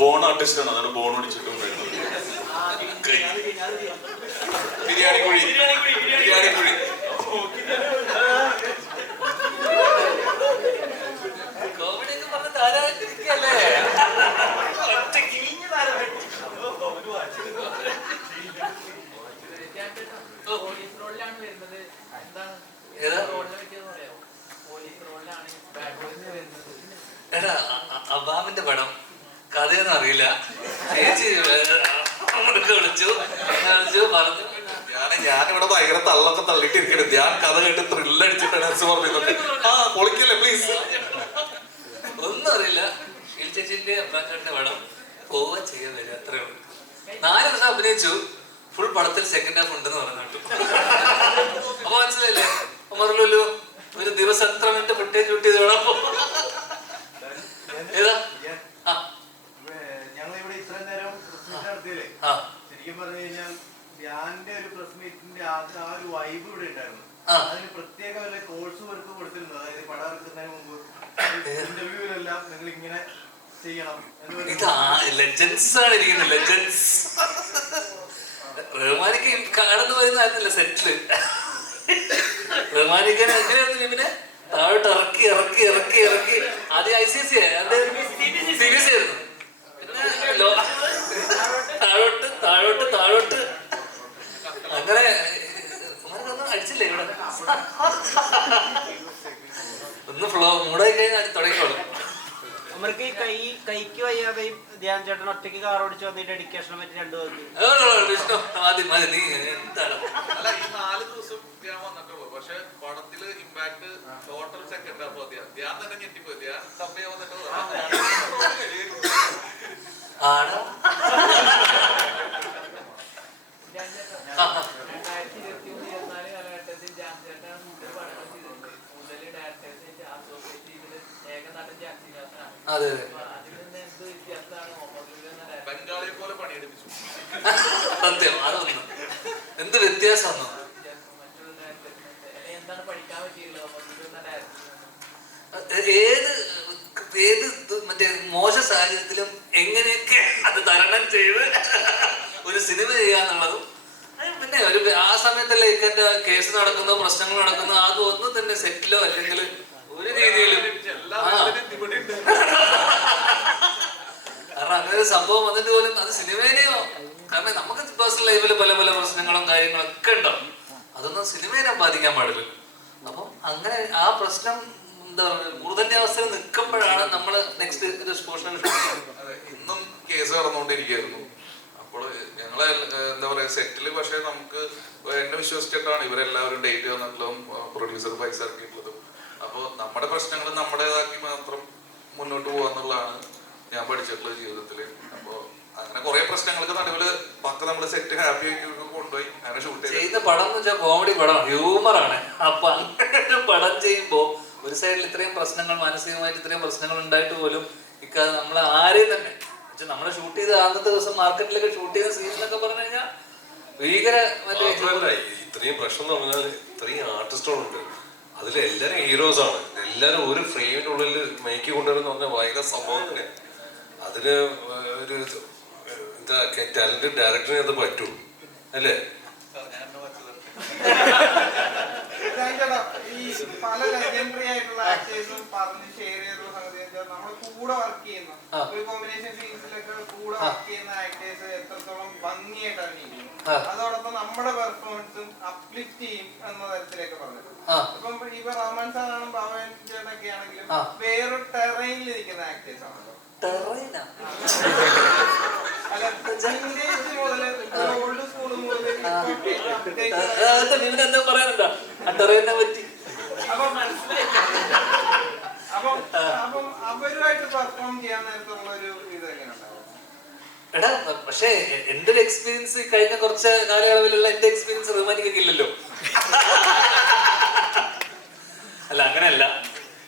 Bone ആർട്ടിസ്റ്റാണ്, അതാണ് bone അടിച്ചിട്ടും biryani കുഴി. എടാ അബാമിന്റെ പടം കഥയൊന്നും അറിയില്ല. ചേച്ചി വിളിച്ചു പറഞ്ഞു. ഞാനിവിടെ ഭയങ്കര തള്ളൊക്കെ തള്ളിട്ടിരിക്കണേ. ഞാൻ കഥ കേട്ട് ത്രില്ലടിച്ചിട്ടാണ് പറഞ്ഞത്. ആ പൊളിക്കല്ലേ പ്ലീസ്. ഒന്നും അറിയില്ല. ചേച്ചിന്റെ അബ്രാക്കാന്റെ പടം പോവാ ചെയ്യാൻ വരിക, അത്രേ ഉള്ളൂ. 4 ദിവസം അഭിനയിച്ചു. ഫുൾ പടത്തിൽ സെക്കൻഡ് ഹാഫ് ഉണ്ടെന്ന് പറഞ്ഞു. അപ്പൊ മനസ്സിലായില്ലേ പറഞ്ഞല്ലോ, ഒരു ദിവസം എത്ര മിനിറ്റ് ഫുട്ടേജ് ഷൂട്ട് ചെയ്ത് വേണം. ഏതാ ഞങ്ങളിവിടെ ഇത്രയും നേരം നടത്തിയില്ലേ, ശരിക്കും പറഞ്ഞു കഴിഞ്ഞാൽ ധ്യാന്റെ ഒരു പ്രസ് മീറ്റിന്റെ ആ ഒരു വൈബ് ഇവിടെ ഉണ്ടായിരുന്നു. അതിന് പ്രത്യേക വല്ല കോഴ്സ് വർക്ക് കൊടുത്തിരുന്നു. അതായത് പടം ഇറക്കുന്നതിന് മുമ്പ് ഇന്റർവ്യൂവിലെല്ലാം നിങ്ങൾ ഇങ്ങനെ ചെയ്യണം. റഹ്മാനിക്ക് കാണുന്ന പറയുന്നതല്ല സെറ്റില്. റഹ്മാനിക്ക് എങ്ങനെയായിരുന്നു പിന്നെ താഴോട്ട് ഇറക്കി ഇറക്കി ഇറക്കി ഇറക്കി. ആദ്യം ICSE CBSE ആയിരുന്നു. പിന്നെ താഴോട്ട് താഴോട്ട് താഴോട്ട് അങ്ങനെ അടിച്ചില്ലേ ഇവിടെ. ഒന്ന് ഫ്ലോ മൂടായി കഴിഞ്ഞാൽ തുടങ്ങിക്കോളും. അവർക്ക് കൈക്ക് വയ്യാതെയും ധ്യാൻ ചേട്ടൻ ഒറ്റയ്ക്ക് കാർ ഓടിച്ചു വന്ന ഡെഡിക്കേഷനെ പറ്റി 2 മതി മതി. നീ എന്താണ് അല്ല, ഈ 4 ദിവസം ഞാൻ വന്നിട്ടുള്ളൂ. പക്ഷെ പടത്തില് ഇമ്പാക്ട് ടോട്ടൽ സെക്കൻഡ് ഹാഫ് ഞാൻ തന്നെ ഞെട്ടിപ്പോയി. ഞാൻ സമയം വന്നിട്ട് ആടാ 2023-24 കാലഘട്ടത്തിൽ ധ്യാൻ ചേട്ടൻ ഒരു പടങ്ങൾ ചെയ്തിട്ടുണ്ട്. മുതൽ ഡയറക്ടേഴ്സ് അസോസിയേറ്റ് ഏക നടൻ ധ്യാൻ ശ്രീനിവാസനാണ്. അതിൽ നിന്ന് എന്ത് വ്യത്യാസമാണ് ബംഗാളിയെ പോലെ പണിയെടുപ്പിച്ചു. സത്യം അതൊന്നും എന്ത് വ്യത്യാസം മറ്റുള്ള ഡയറക്ടേഴ്സിന് എന്താണ് പഠിക്കാൻ പറ്റിയുള്ളത്? ഏത് ഏത് മറ്റേ മോശ സാഹചര്യത്തിലും എങ്ങനെയൊക്കെ അത് തരണം ചെയ്ത് ഒരു സിനിമ ചെയ്യാന്നുള്ളതും. പിന്നെ ഒരു ആ സമയത്തല്ലേ ഇക്കന്റെ കേസ് നടക്കുന്നു, പ്രശ്നങ്ങൾ നടക്കുന്നു, അതൊന്നും തന്നെ സെറ്റിലോ അല്ലെങ്കിൽ ഒരു രീതിയിലും. കാരണം അങ്ങനെ ഒരു സംഭവം വന്നിട്ട് പോലും അത് സിനിമേനെയോ, കാരണം നമുക്ക് പേഴ്സണൽ ലൈഫിൽ പല പല പ്രശ്നങ്ങളും കാര്യങ്ങളൊക്കെ ഉണ്ടാവും. അതൊന്നും സിനിമേനെ ബാധിക്കാൻ പാടില്ല. അപ്പം അങ്ങനെ ആ പ്രശ്നം എന്താ പറയുക മൂർധന്യാവസ്ഥയിൽ നിൽക്കുമ്പോഴാണ് നമ്മൾ നെക്സ്റ്റ് ഒരു സ്പോർട്സ് ഇന്നും കേസ് നടന്നുകൊണ്ടിരിക്കുകയായിരുന്നു. അപ്പോൾ ഞങ്ങളെ എന്താ പറയാ സെറ്റില്, പക്ഷെ നമുക്ക് എന്നെ വിശ്വസിച്ചിട്ടാണ് ഇവരെല്ലാവരും ഡേറ്റ് തന്നിട്ടുള്ളതും പ്രൊഡ്യൂസർ പൈസ ഇറക്കിയിട്ടുള്ളതും. അപ്പോൾ നമ്മുടെ പ്രശ്നങ്ങൾ നമ്മുടേതാക്കി മാത്രം മുന്നോട്ട് പോകാന്നുള്ളതാണ് ഞാൻ പഠിച്ചിട്ടുള്ള ജീവിതത്തില്. അപ്പോൾ അങ്ങനെ കുറെ പ്രശ്നങ്ങൾക്ക് നടുവില് പക്ക നമ്മള് സെറ്റ് ഹാപ്പി ആയിട്ട് കൊണ്ടുപോയി അങ്ങനെ ഷൂട്ട് ചെയ്യുന്ന പടം എന്ന് വെച്ചാൽ കോമഡി പടമാണ്, ഹ്യൂമറാണ്. അപ്പൊ അങ്ങനെ പടം ചെയ്യുമ്പോ ഒരു സൈഡിൽ ഇത്രയും പ്രശ്നങ്ങൾ, മാനസികമായിട്ട് ഇത്രയും പ്രശ്നങ്ങൾ ഉണ്ടായിട്ട് പോലും ഇക്കാതെ നമ്മളെ ആരെയും തന്നെ നമ്മളെ ഷൂട്ട് ചെയ്ത് അന്നത്തെ ദിവസം മാർക്കറ്റിലൊക്കെ ഷൂട്ട് ചെയ്ത സീൻ എന്നൊക്കെ പറഞ്ഞു കഴിഞ്ഞാൽ ഭീകര ഇത്രയും പ്രശ്നം എന്ന് പറഞ്ഞാൽ ഇത്രയും ആർട്ടിസ്റ്റുകളുണ്ട്. അതിലെല്ലാരും ഹീറോസ് ആണ്. എല്ലാരും ഒരു ഫ്രെയിമിന്റെ ഉള്ളിൽ മയക്കി കൊണ്ടുവരുന്ന പറഞ്ഞാൽ ഭയങ്കര സംഭവം തന്നെ. അതിന് ഒരു എന്താ ടാലന്റഡ് ഡയറക്ടറിനെ അത് പറ്റൂ അല്ലേ? ഈ പല ലെജൻഡറി ആയിട്ടുള്ള ആക്ടേഴ്സും പറഞ്ഞ് ഷെയർ ചെയ്തിട്ടുള്ള സംഗതി നമ്മൾ കൂടെ വർക്ക് ചെയ്യുന്ന ഒരു കോമ്പിനേഷൻ സീൻസിലൊക്കെ കൂടെ വർക്ക് ചെയ്യുന്ന ആക്ടേഴ്സ് എത്രത്തോളം ഭംഗിയായിട്ട് അഭിനയിക്കും, അതോടൊപ്പം നമ്മുടെ പെർഫോമൻസും അപ്ലിഫ്റ്റ് ചെയ്യും എന്ന തരത്തിലേക്ക് പറഞ്ഞത്. ഇപ്പം ഇപ്പൊ റഹ്മാൻ സാറാണെങ്കിലും ഭവൻ ചേട്ടനൊക്കെ ആണെങ്കിലും വേറൊരു ടെറൈനിൽ നിൽക്കുന്ന ആക്ടേഴ്സ് ആണല്ലോ. അല്ല, മുതല് ഓൾഡ് സ്കൂൾ മുതൽ എന്താ പറയാനുണ്ടോ ടെറൈനെ പറ്റി? അപ്പം അവരുമായിട്ട് പെർഫോം ചെയ്യാൻ നേരത്തുള്ള ഒരു ഇത് എങ്ങനെ ഉണ്ടാവും? എടാ പക്ഷേ എന്റെ ഒരു എക്സ്പീരിയൻസ് കഴിഞ്ഞ കുറച്ച് കാലയളവിലുള്ള എന്റെ എക്സ്പീരിയൻസ് റഹ്മാനിക്കൊക്കെ ഇല്ലല്ലോ. അല്ല അങ്ങനെയല്ല,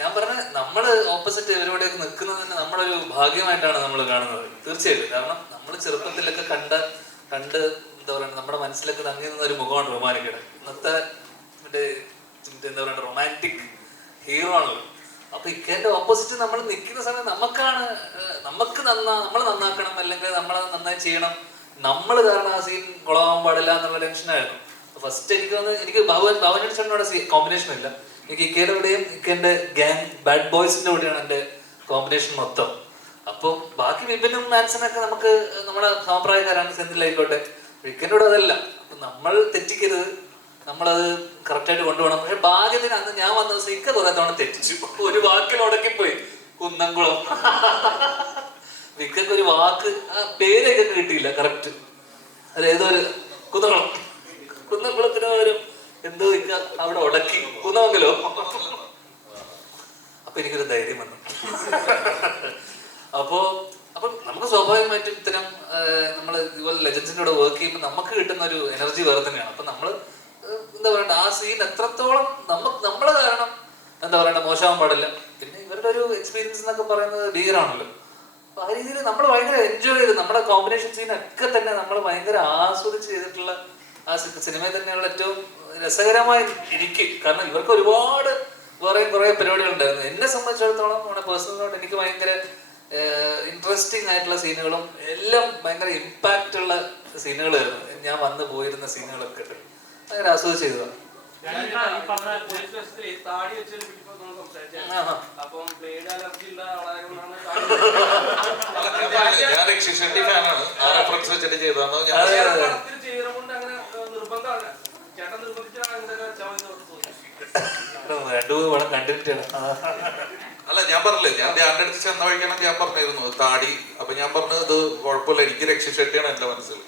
ഞാൻ പറഞ്ഞ നമ്മള് ഓപ്പോസിറ്റ് ഇവരോടെയൊക്കെ നിൽക്കുന്നത് തന്നെ നമ്മളൊരു ഭാഗ്യമായിട്ടാണ് നമ്മൾ കാണുന്നത്. തീർച്ചയായിട്ടും. കാരണം നമ്മൾ ചെറുപ്പത്തിലൊക്കെ കണ്ട് എന്താ പറയുക, നമ്മുടെ മനസ്സിലൊക്കെ തങ്ങി നിന്ന ഒരു മുഖമാണ് റൊമാനിക്കയുടെ. ഇന്നത്തെ മറ്റേ എന്താ പറയുക, റൊമാൻറ്റിക് ഹീറോ ആണല്ലോ. അപ്പൊ ഇക്കേന്റെ ഓപ്പോസിറ്റ് നമ്മൾ നിൽക്കുന്ന സമയത്ത് നമ്മൾ നന്നാക്കണം, അല്ലെങ്കിൽ നമ്മളെ നന്നായി ചെയ്യണം, നമ്മൾ കാരണം ആ സീൻ കൊളാവാൻ പാടില്ല എന്നുള്ള ടെൻഷനായിരുന്നു. ഫസ്റ്റ് എനിക്ക് ഭവൻ ചേട്ടനോട് കോമ്പിനേഷൻ ഇല്ല. എനിക്ക് ഇക്കേടെയും ഇക്കേന്റെ ഗ്യാങ് ബാഡ് ബോയ്സിന്റെ കൂടെയാണ് എന്റെ കോമ്പിനേഷൻ മൊത്തം. അപ്പൊ ബാക്കി വിപിനും മാൻസനൊക്കെ നമുക്ക് നമ്മുടെ സമപ്രായക്കാരാണ്, സെന്തിലായിക്കോട്ടെ. ഇക്കേന്റെ കൂടെ അതല്ല. അപ്പൊ നമ്മൾ തെറ്റിക്കരുത്, നമ്മളത് കറക്റ്റായിട്ട് കൊണ്ടുപോകണം. പക്ഷെ ഭാഗ്യത്തിന് അന്ന് ഞാൻ വന്ന ദിവസം ഇക്ക കുറെ തവണ തെറ്റിച്ചു. ഒരു വാക്കിൽ ഉടക്കിപ്പോയി, കുന്നംകുളം. വിക്കൊക്കെ ഒരു വാക്ക്, ആ പേരൊക്കെ കിട്ടിയില്ല കറക്റ്റ്. അത് ഏതോ ഒരു കുന്നംകുളത്തിന് പകരം എന്തോ ഇക്ക അവിടെ ഉടക്കി, കുന്നമംഗലോ. അപ്പൊ എനിക്കൊരു ധൈര്യം വന്നു. അപ്പൊ നമുക്ക് സ്വാഭാവികമായിട്ടും ഇത്തരം നമ്മള് ഇതുപോലെ ലെജൻസിന്റെ കൂടെ വർക്ക് ചെയ്യുമ്പോൾ നമുക്ക് കിട്ടുന്ന ഒരു എനർജി വേറെ തന്നെയാണ്. അപ്പൊ നമ്മള് എന്താ പറയണ്ട, ആ സീൻ എത്രത്തോളം നമ്മളെ കാരണം എന്താ പറയണ്ട മോശമാവാൻ പാടില്ല. പിന്നെ ഇവരുടെ ഒരു എക്സ്പീരിയൻസ് എന്നൊക്കെ പറയുന്നത് ഭീകരമാണല്ലോ. അപ്പൊ ആ രീതിയിൽ നമ്മൾ ഭയങ്കര എൻജോയ് ചെയ്ത് നമ്മുടെ കോമ്പിനേഷൻ സീനൊക്കെ തന്നെ നമ്മൾ ഭയങ്കര ആസ്വദിച്ച് ചെയ്തിട്ടുള്ള ആ സിനിമയിൽ തന്നെയുള്ള ഏറ്റവും രസകരമായ എനിക്ക്. കാരണം ഇവർക്ക് ഒരുപാട് വേറെ കുറെ പരിപാടികൾ ഉണ്ടായിരുന്നു. എന്നെ സംബന്ധിച്ചിടത്തോളം നമ്മുടെ പേഴ്സണലായിട്ട് എനിക്ക് ഭയങ്കര ഇൻട്രസ്റ്റിംഗ് ആയിട്ടുള്ള സീനുകളും എല്ലാം ഭയങ്കര ഇമ്പാക്റ്റ് ഉള്ള സീനുകളായിരുന്നു. ഞാൻ വന്ന് പോയിരുന്ന സീനുകളൊക്കെ ഭയങ്കര ആസ്വദിച്ച് ചെയ്തതാണ്. ഞാൻ രക്ഷി ഷെട്ടി ഫാനാണ്. ആ റെഫറൻസ് വെച്ചിട്ട് ചെയ്തതാണോ? അല്ല, ഞാൻ പറഞ്ഞില്ലേ, ഞാൻ ധ്യാന്റെ അടുത്ത് ചെന്ന വഴിക്കണം ഞാൻ പറഞ്ഞിരുന്നു താടി. അപ്പൊ ഞാൻ പറഞ്ഞു ഇത് കുഴപ്പമില്ല, എനിക്ക് രക്ഷി ഷെട്ടിയാണ് എന്റെ മനസ്സിൽ.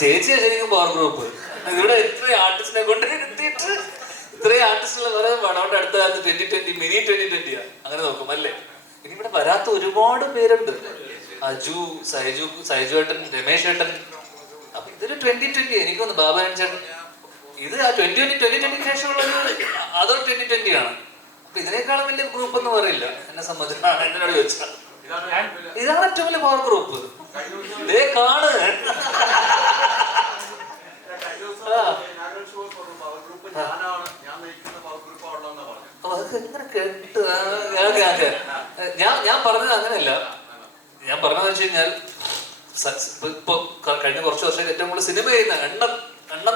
ചേച്ചിയാ ശരിക്കും പവർ ഗ്രൂപ്പ്. ഇവിടെ ഇത്രയും ആർട്ടിസ്റ്റിനെ കൊണ്ട് എടുത്തിട്ട് ഇത്രയും ആർട്ടിസ്റ്റുള്ള വേറെ പടോണ്ട് അടുത്ത കാലത്ത് 2020 മിനി 2020 അങ്ങനെ നോക്കും അല്ലേ. ഇനി ഇവിടെ വരാത്ത ഒരുപാട് പേരുണ്ട്. അജു, സൈജു ഏട്ടൻ, രമേശ് ഏട്ടൻ. അപ്പൊ ഇതൊരു 2020. എനിക്കൊന്ന് ബാബൻ ചേട്ടൻ ഇത് ആ 2020 ശേഷമുള്ള അതോ 2020 ആണ്. അപ്പൊ ഇതിനേക്കാളും വലിയ ഗ്രൂപ്പ് ഒന്നും പറയില്ല എന്നെ സംബന്ധിച്ചാണ്. എന്നോട് ചോദിച്ചാൽ ഇതാണ് ഏറ്റവും വലിയ പവർ ഗ്രൂപ്പ്. ഇതേ കാണ്. എങ്ങനെ കേട്ട് ഞാൻ പറഞ്ഞത് അങ്ങനെയല്ല. ഞാൻ പറഞ്ഞതെന്ന് വെച്ച് കഴിഞ്ഞാൽ ഇപ്പൊ കഴിഞ്ഞ കുറച്ച് വർഷം ഏറ്റവും കൂടുതൽ സിനിമ ചെയ്യുന്ന എണ്ണം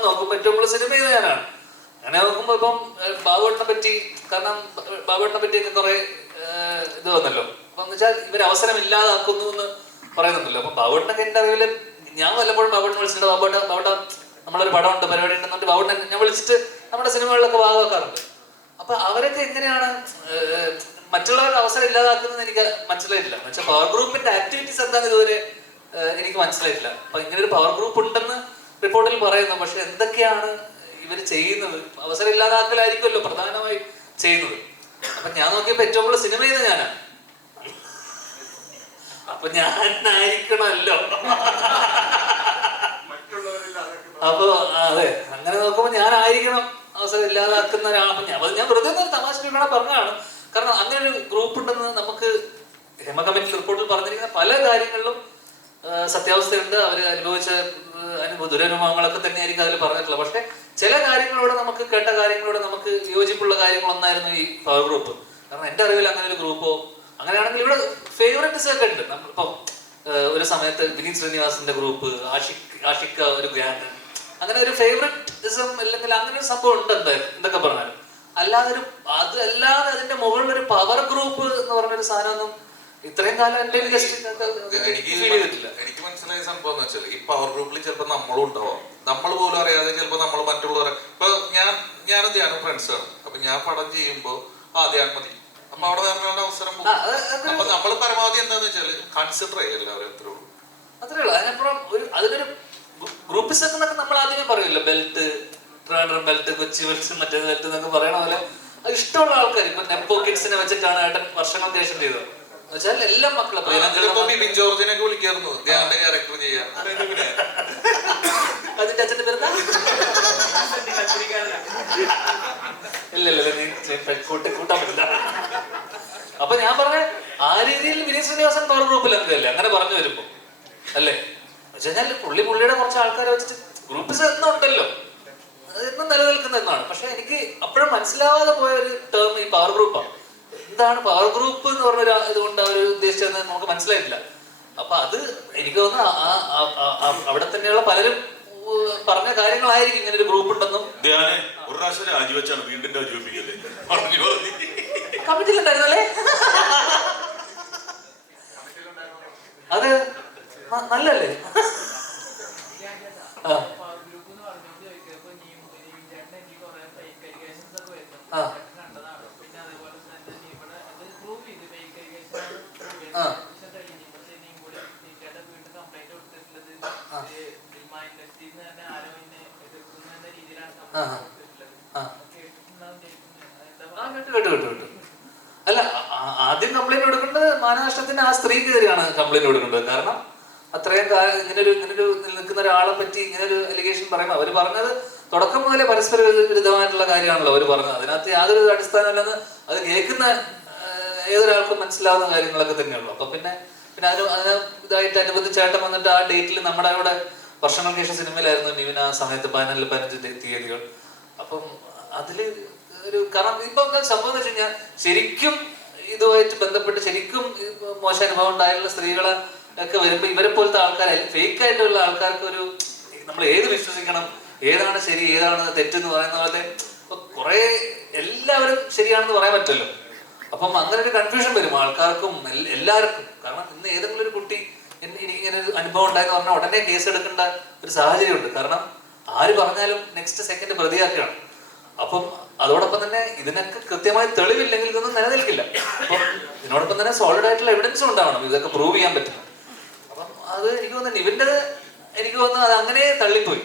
നോക്കുമ്പോ ഏറ്റവും കൂടുതൽ സിനിമ ചെയ്ത ഞാനാണ്. അങ്ങനെ നോക്കുമ്പോ ഇപ്പം ബാബുവേട്ടനെ പറ്റി, കാരണം ബാബുവേട്ടനെ പറ്റിയൊക്കെ കുറെ ഇത് വന്നല്ലോ. അപ്പൊ എന്ന് വെച്ചാൽ ഇവര് അവസരം ഇല്ലാതാക്കുന്നു എന്ന് പറയുന്നുണ്ടല്ലോ. അപ്പൊ ബാബുവേട്ടനൊക്കെ എന്റെ അറിവില് ഞാൻ വല്ലപ്പോഴും ബാബുവേട്ടനെ വിളിച്ചിട്ട് ബാബുവേട്ട നമ്മളൊരു പടം ഉണ്ട്, പരിപാടി ഉണ്ടെന്നുണ്ട് ബാബുവേട്ടനെ ഞാൻ വിളിച്ചിട്ട് നമ്മുടെ സിനിമകളിലൊക്കെ ഭാഗമാക്കാറുണ്ട്. അപ്പൊ അവരൊക്കെ എങ്ങനെയാണ് മറ്റുള്ളവരുടെ അവസരം ഇല്ലാതാക്കുന്നത് എനിക്ക് മനസ്സിലായിട്ടില്ല. പക്ഷെ പവർ ഗ്രൂപ്പിന്റെ ആക്ടിവിറ്റീസ് എന്താണെന്ന് ഇതുവരെ എനിക്ക് മനസ്സിലായിട്ടില്ല. അപ്പൊ ഇങ്ങനെ ഒരു പവർ ഗ്രൂപ്പ് ഉണ്ടെന്ന് റിപ്പോർട്ടിൽ പറയുന്നു. പക്ഷെ എന്തൊക്കെയാണ് ഇവർ ചെയ്യുന്നത്? അവസരം ഇല്ലാതാക്കലായിരിക്കുമല്ലോ പ്രധാനമായി ചെയ്യുന്നത്. അപ്പൊ ഞാൻ നോക്കിയപ്പോ ഏറ്റവും കൂടുതൽ സിനിമ ചെയ്ത ഞാനാ. അപ്പൊ ഞാനായിരിക്കണമല്ലോ. അപ്പൊ അതെ, അങ്ങനെ നോക്കുമ്പോ ഞാനായിരിക്കണം അവസരം ഇല്ലാതാക്കുന്ന ഒരാൾ. അപ്പൊ ഞാൻ വെറുതെ തമാശ പറഞ്ഞതാണ്. കാരണം അങ്ങനെ ഒരു ഗ്രൂപ്പ് ഉണ്ടെന്ന് നമുക്ക് ഹേമ കമ്മിറ്റി റിപ്പോർട്ടിൽ പറഞ്ഞിരിക്കുന്ന പല കാര്യങ്ങളിലും സത്യാവസ്ഥയുണ്ട്. അവർ അനുഭവിച്ച ദുരനുഭവങ്ങളൊക്കെ തന്നെയായിരിക്കും അതിൽ പറഞ്ഞിട്ടുള്ളത്. പക്ഷെ ചില കാര്യങ്ങളോട് നമുക്ക് കേട്ട കാര്യങ്ങളോട് നമുക്ക് യോജിപ്പുള്ള കാര്യങ്ങളൊന്നായിരുന്നു ഈ പവർ ഗ്രൂപ്പ്. കാരണം എന്റെ അറിവിൽ അങ്ങനെ ഒരു ഗ്രൂപ്പോ അങ്ങനെയാണെങ്കിൽ ഇവിടെ ഫേവറേറ്റ്സ് ഒക്കെ ഉണ്ട്. നമ്മളിപ്പം ഒരു സമയത്ത് വിനീത് ശ്രീനിവാസന്റെ ഗ്രൂപ്പ്, ആഷിക്ക ഒരു ഗ്യാങ്, അങ്ങനെ ഒരു ഫേവറേറ്റിസം അല്ലെങ്കിൽ അങ്ങനെ ഒരു സംഭവം ഉണ്ട് എന്തായാലും എന്തൊക്കെ പറഞ്ഞാലും. അല്ലാതെ അതിന്റെ മുകളിലൊരു പവർ ഗ്രൂപ്പ് എന്ന് പറഞ്ഞൊരു സാധനമൊന്നും ഇത്രയും കാലം എന്റെ എനിക്ക് മനസ്സിലായ സംഭവം എന്ന് വെച്ചാൽ ഈ പവർ ഗ്രൂപ്പിൽ ചിലപ്പോൾ നമ്മളും ഉണ്ടാവാം. നമ്മൾ പോലും അറിയാതെ ചിലപ്പോൾ നമ്മൾ മറ്റുള്ളവരെ ഇപ്പൊ ഞാനും ധ്യാനും ഫ്രണ്ട്സാണ്. അപ്പൊ ഞാൻ പടം ചെയ്യുമ്പോ ധ്യാൻ മതി, അപ്പൊ അവിടെ വേറെ അവസരം പോകും. അപ്പൊ നമ്മൾ പരമാവധി എന്താന്ന് വെച്ചാൽ കൺസിഡർ ചെയ്യും എല്ലാവരും. അത്രേ ഉള്ളൂ. അതിനപ്പുറം അതിനൊരു ഗ്രൂപ്പിസം എന്നൊക്കെ നമ്മൾ ആദ്യമേ പറയില്ല. ബെൽറ്റ്, ട്രാൻഡർ ബെൽറ്റ്, കൊച്ചി ബെൽറ്റ്, മറ്റേ ബെൽറ്റ് എന്നൊക്കെ പറയണ പോലെ ഇഷ്ടമുള്ള ആൾക്കാർ. ഇപ്പൊ നെപ്പോ കിഡ്സിനെ വെച്ചിട്ടാണ് ഏട്ടൻ വർഷങ്ങൾക്ക് ശേഷം ചെയ്തത്. എന്നുവെച്ചാൽ എല്ലാ മക്കളും ഇതിപ്പോ ബിബിൻ ജോർജിനൊക്കെ വിളിക്കായിരുന്നു ധ്യാന്റെ ക്യാരക്ടർ ചെയ്യാൻ. അതിന്റെ അച്ഛന്റെ പേരെന്താ? ഇല്ല കൂട്ടാൻ പറ്റില്ല. അപ്പൊ ഞാൻ പറഞ്ഞ ആ രീതിയിൽ വിനീത് ശ്രീനിവാസൻ പവർ ഗ്രൂപ്പിൽ എന്തല്ലേ അങ്ങനെ പറഞ്ഞു വരുമ്പോ അല്ലേ വെച്ചാൽ പുള്ളിയുടെ കുറച്ച് ആൾക്കാരെ വെച്ചിട്ട് ഗ്രൂപ്പ് എന്നും ഉണ്ടല്ലോ, എന്നും നിലനിൽക്കുന്ന എന്നാണ്. പക്ഷെ എനിക്ക് അപ്പോഴും മനസ്സിലാവാതെ പോയ ഒരു ടേം ഈ പവർ ഗ്രൂപ്പാണ്. എന്താണ് പവർ ഗ്രൂപ്പ് എന്ന് പറഞ്ഞ ഇതുകൊണ്ട് അവർ ഉദ്ദേശിച്ചതെന്ന് നമുക്ക് മനസ്സിലായിട്ടില്ല. അപ്പൊ അത് എനിക്ക് തോന്നുന്നു അവിടെ തന്നെയുള്ള പലരും പറഞ്ഞ കാര്യങ്ങളായിരിക്കും ഇങ്ങനെ ഒരു ഗ്രൂപ്പ് ഉണ്ടെന്നും. ഒരു പ്രാവശ്യം രാജിവെച്ചാണ് വീണ്ടും രാജിവെപ്പിക്കല്ലേ കമ്മിറ്റിയിലുണ്ടായിരുന്നല്ലേ? അത് നല്ലല്ലേ? ഗ്രൂപ്പ് എന്ന് പറഞ്ഞോണ്ട് ചോദിക്കുമ്പോ ചേട്ടൻ എനിക്ക് കുറെ ഫേക്ക് അലിഗേഷൻസ് ഒക്കെ വരുന്നു ആ കണ്ടതാണ്. പിന്നെ അതേപോലെ തന്നെ ഇവിടെ അത് പ്രൂവ് ചെയ്ത് ഫേക്ക് അലിഗേഷൻ പക്ഷെ നീ കൂടെ ചേട്ടൻ വീണ്ടും കംപ്ലൈന്റ് കൊടുത്തിട്ടുള്ളത് സിനിമ ഇൻഡസ്ട്രിയിൽ നിന്ന് തന്നെ ആരോ എന്നെ എതിർക്കുന്ന എന്ന രീതിയിലാണ് കേട്ടു. അല്ല ആദ്യം കംപ്ലൈന്റ് കൊടുക്കേണ്ടത് മാനനഷ്ടത്തിന് ആ സ്ത്രീക്കെതിരെയാണ് കംപ്ലൈന്റ് കൊടുക്കേണ്ടത്. കാരണം അത്രയും ഇങ്ങനൊരു നിൽക്കുന്ന ഒരാളെ പറ്റി ഇങ്ങനൊരു അലിഗേഷൻ പറയുമ്പോൾ അവര് പറഞ്ഞത് തുടക്കം മുതലേ പരസ്പര വിരുദ്ധമായിട്ടുള്ള കാര്യമാണല്ലോ അവർ പറഞ്ഞത്. അതിനകത്ത് യാതൊരു അടിസ്ഥാനമില്ലെന്ന് അത് കേൾക്കുന്ന ഏതൊരാൾക്കും മനസ്സിലാവുന്ന കാര്യങ്ങളൊക്കെ തന്നെയുള്ളൂ. അപ്പൊ പിന്നെ അതിന് ഇതായിട്ട് അനുബന്ധിച്ച് ചേട്ടൻ വന്നിട്ട് ആ ഡേറ്റിൽ നമ്മുടെ അവിടെ വർഷങ്ങൾക്ക് ശേഷം സിനിമയിലായിരുന്നു നിവിൻ ആ സമയത്ത് 14-15 തീയതികൾ. അപ്പം അതില് ഒരു കാരണം ഇപ്പൊ സംഭവം എന്ന് വെച്ച് കഴിഞ്ഞാൽ ശരിക്കും ഇതുമായിട്ട് ബന്ധപ്പെട്ട് ശരിക്കും മോശം അനുഭവം ഉണ്ടായുള്ള സ്ത്രീകളെ ഒക്കെ വരുമ്പോ ഇവരെ പോലത്തെ ആൾക്കാർ ഫേക്ക് ആയിട്ടുള്ള ആൾക്കാർക്ക് ഒരു നമ്മൾ ഏത് വിശ്വസിക്കണം, ഏതാണ് ശരി ഏതാണ് തെറ്റെന്ന് പറയുന്ന പോലെ കുറെ എല്ലാവരും ശരിയാണെന്ന് പറയാൻ പറ്റില്ലല്ലോ. അപ്പം അങ്ങനെ ഒരു കൺഫ്യൂഷൻ വരും ആൾക്കാർക്കും എല്ലാവർക്കും. കാരണം ഇന്ന് ഏതെങ്കിലും ഒരു കുട്ടി എനിക്കിങ്ങനെ ഒരു അനുഭവം ഉണ്ടായെന്ന് പറഞ്ഞാൽ ഉടനെ കേസ് എടുക്കേണ്ട ഒരു സാഹചര്യമുണ്ട്. കാരണം ആര് പറഞ്ഞാലും നെക്സ്റ്റ് സെക്കൻഡ് പ്രതിയാക്കുകയാണ്. അപ്പം അതോടൊപ്പം തന്നെ ഇതിനൊക്കെ കൃത്യമായി തെളിവില്ലെങ്കിൽ ഇതൊന്നും നിലനിൽക്കില്ല. അപ്പം ഇതിനോടൊപ്പം തന്നെ സോളിഡ് ആയിട്ടുള്ള എവിഡൻസും ഉണ്ടാവണം ഇതൊക്കെ പ്രൂവ് ചെയ്യാൻ പറ്റും. അപ്പം അത് എനിക്ക് തോന്നുന്നു നിവിൻ്റെത് എനിക്ക് തോന്നുന്നു അത് അങ്ങനെ തള്ളിപ്പോയി.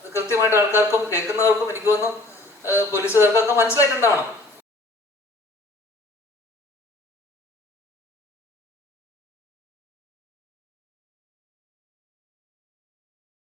അത് കൃത്യമായിട്ട് ആൾക്കാർക്കും കേൾക്കുന്നവർക്കും എനിക്ക് തോന്നുന്നു പോലീസുകാർക്കൊക്കെ മനസ്സിലായിട്ടുണ്ടാവണം.